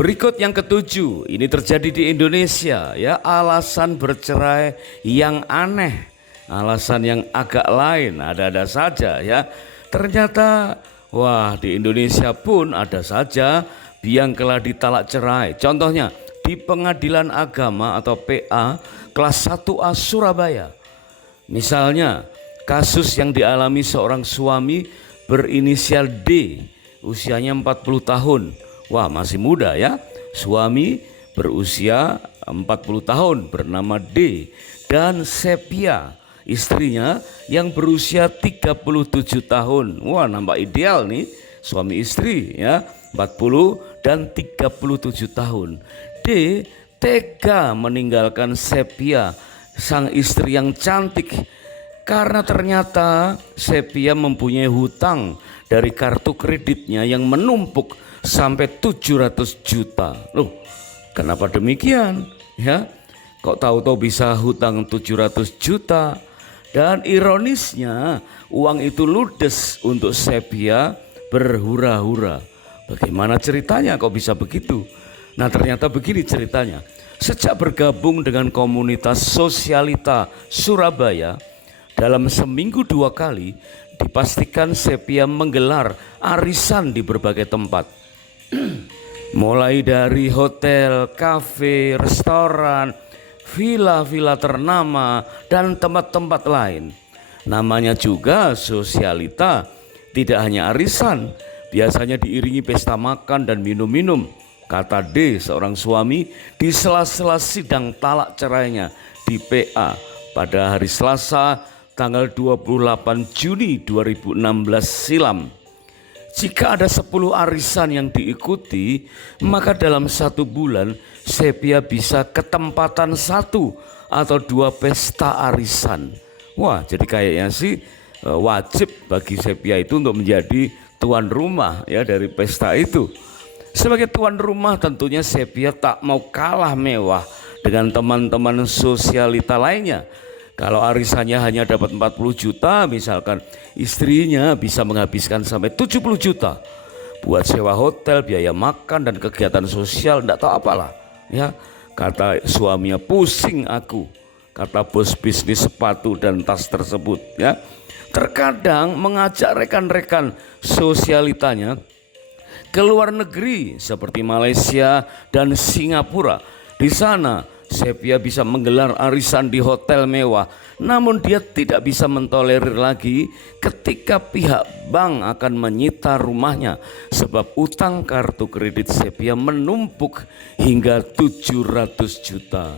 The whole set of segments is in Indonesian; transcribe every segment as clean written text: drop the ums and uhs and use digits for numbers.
Berikut yang ketujuh, ini terjadi di Indonesia ya, alasan bercerai yang aneh, alasan yang agak lain, ada-ada saja ya. Ternyata wah, di Indonesia pun ada saja biang keladi talak cerai. Contohnya di Pengadilan Agama atau PA kelas 1A Surabaya. Misalnya kasus yang dialami seorang suami berinisial D, usianya 40 tahun. Wah, masih muda ya. Suami berusia 40 tahun bernama D dan Sepia, istrinya yang berusia 37 tahun. Wah, nampak ideal nih suami istri ya, 40 dan 37 tahun. D tega meninggalkan Sepia, sang istri yang cantik, karena ternyata Sepia mempunyai hutang dari kartu kreditnya yang menumpuk sampai 700 juta. Loh, kenapa demikian? Ya, kok tahu-tahu bisa hutang 700 juta? Dan ironisnya uang itu ludes untuk Sepia berhura-hura. Bagaimana ceritanya kok bisa begitu? Nah, ternyata begini ceritanya. Sejak bergabung dengan komunitas Sosialita Surabaya, dalam seminggu 2 kali dipastikan Sepia menggelar arisan di berbagai tempat. Mulai dari hotel, kafe, restoran, villa-villa ternama, dan tempat-tempat lain. Namanya juga Sosialita, tidak hanya arisan, biasanya diiringi pesta makan dan minum-minum, kata D, seorang suami, di sela-sela sidang talak cerainya di PA pada hari Selasa tanggal 28 Juni 2016 silam. Jika ada 10 arisan yang diikuti, maka dalam 1 bulan Sepia bisa ketempatan 1 atau 2 pesta arisan. Wah, jadi kayaknya sih wajib bagi Sepia itu untuk menjadi tuan rumah ya dari pesta itu. Sebagai tuan rumah tentunya Sepia tak mau kalah mewah dengan teman-teman Sosialita lainnya. Kalau arisannya hanya dapat 40 juta, misalkan istrinya bisa menghabiskan sampai 70 juta buat sewa hotel, biaya makan dan kegiatan sosial, enggak tahu apalah ya. Kata suaminya, pusing aku, kata bos bisnis sepatu dan tas tersebut ya. Terkadang mengajak rekan-rekan Sosialitanya ke luar negeri seperti Malaysia dan Singapura. Di sana Sepia bisa menggelar arisan di hotel mewah, namun dia tidak bisa mentolerir lagi ketika pihak bank akan menyita rumahnya sebab utang kartu kredit Sepia menumpuk hingga 700 juta.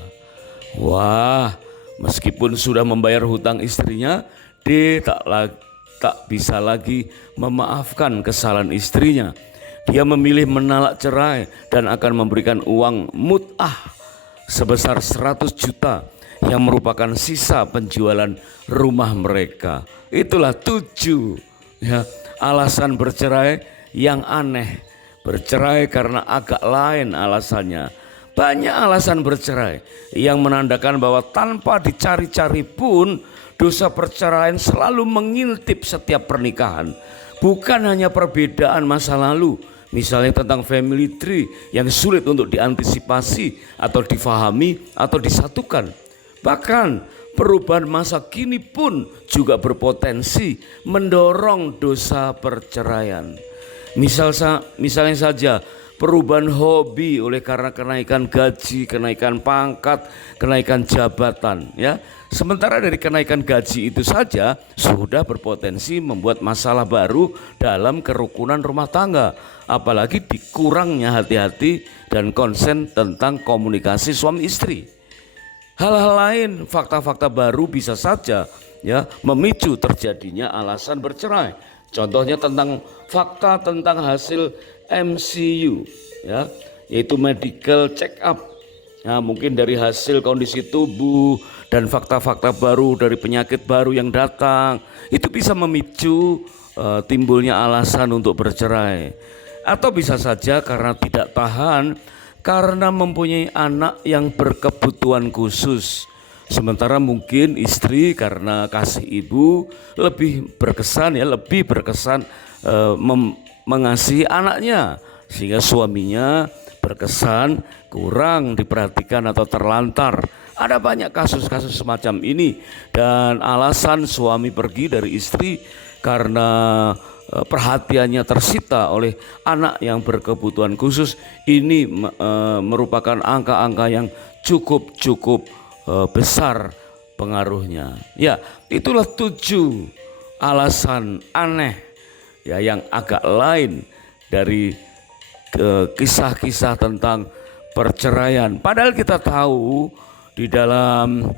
Wah, meskipun sudah membayar hutang istrinya, D tak bisa lagi memaafkan kesalahan istrinya. Dia memilih menolak cerai dan akan memberikan uang mut'ah sebesar 100 juta yang merupakan sisa penjualan rumah mereka. Itulah 7 ya, alasan bercerai yang aneh. Bercerai karena agak lain alasannya. Banyak alasan bercerai yang menandakan bahwa tanpa dicari-cari pun dosa perceraian selalu mengintip setiap pernikahan. Bukan hanya perbedaan masa lalu, misalnya tentang family tree yang sulit untuk diantisipasi atau difahami atau disatukan. Bahkan perubahan masa kini pun juga berpotensi mendorong dosa perceraian. Misalnya saja perubahan hobi oleh karena kenaikan gaji, kenaikan pangkat, kenaikan jabatan ya. Sementara dari kenaikan gaji itu saja sudah berpotensi membuat masalah baru dalam kerukunan rumah tangga, apalagi dikurangnya hati-hati dan konsen tentang komunikasi suami istri. Hal-hal lain, fakta-fakta baru bisa saja ya memicu terjadinya alasan bercerai. Contohnya tentang fakta tentang hasil MCU ya, yaitu medical check up. Nah, mungkin dari hasil kondisi tubuh dan fakta-fakta baru dari penyakit baru yang datang, itu bisa memicu timbulnya alasan untuk bercerai. Atau bisa saja karena tidak tahan karena mempunyai anak yang berkebutuhan khusus. Sementara mungkin istri karena kasih ibu lebih berkesan mengasihi anaknya, sehingga suaminya berkesan kurang diperhatikan atau terlantar. Ada banyak kasus-kasus semacam ini, dan alasan suami pergi dari istri karena perhatiannya tersita oleh anak yang berkebutuhan khusus ini merupakan angka-angka yang cukup besar pengaruhnya. Ya, itulah 7 alasan aneh ya yang agak lain dari kisah-kisah tentang perceraian. Padahal kita tahu di dalam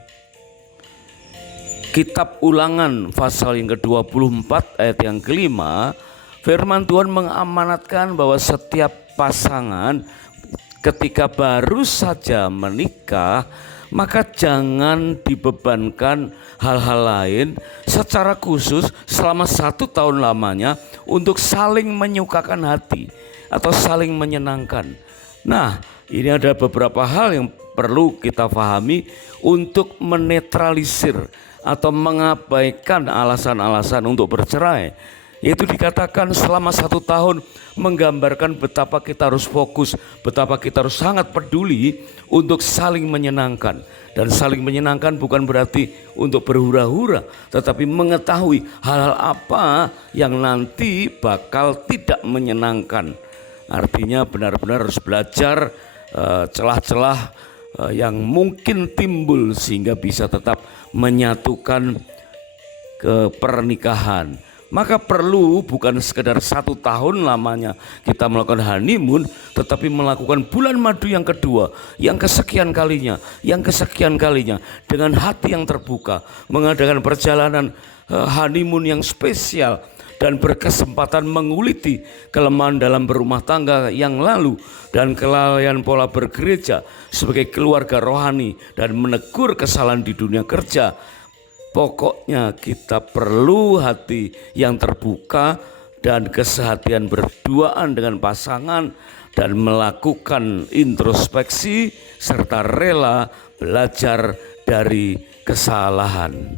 Kitab Ulangan pasal yang ke-24 ayat yang ke-5, firman Tuhan mengamanatkan bahwa setiap pasangan ketika baru saja menikah, maka jangan dibebankan hal-hal lain secara khusus selama 1 tahun lamanya untuk saling menyukakan hati atau saling menyenangkan. Nah, ini ada beberapa hal yang perlu kita pahami untuk menetralisir atau mengabaikan alasan-alasan untuk bercerai. Yaitu dikatakan selama 1 tahun menggambarkan betapa kita harus fokus, betapa kita harus sangat peduli untuk saling menyenangkan. Dan saling menyenangkan bukan berarti untuk berhura-hura, tetapi mengetahui hal-hal apa yang nanti bakal tidak menyenangkan. Artinya benar-benar harus belajar celah-celah yang mungkin timbul sehingga bisa tetap menyatukan ke pernikahan. Maka perlu bukan sekedar 1 tahun lamanya kita melakukan honeymoon, tetapi melakukan bulan madu yang kedua, yang kesekian kalinya dengan hati yang terbuka, mengadakan perjalanan honeymoon yang spesial dan berkesempatan menguliti kelemahan dalam berumah tangga yang lalu dan kelalaian pola bergereja sebagai keluarga rohani dan menegur kesalahan di dunia kerja. Pokoknya kita perlu hati yang terbuka dan kesehatian berduaan dengan pasangan dan melakukan introspeksi serta rela belajar dari kesalahan.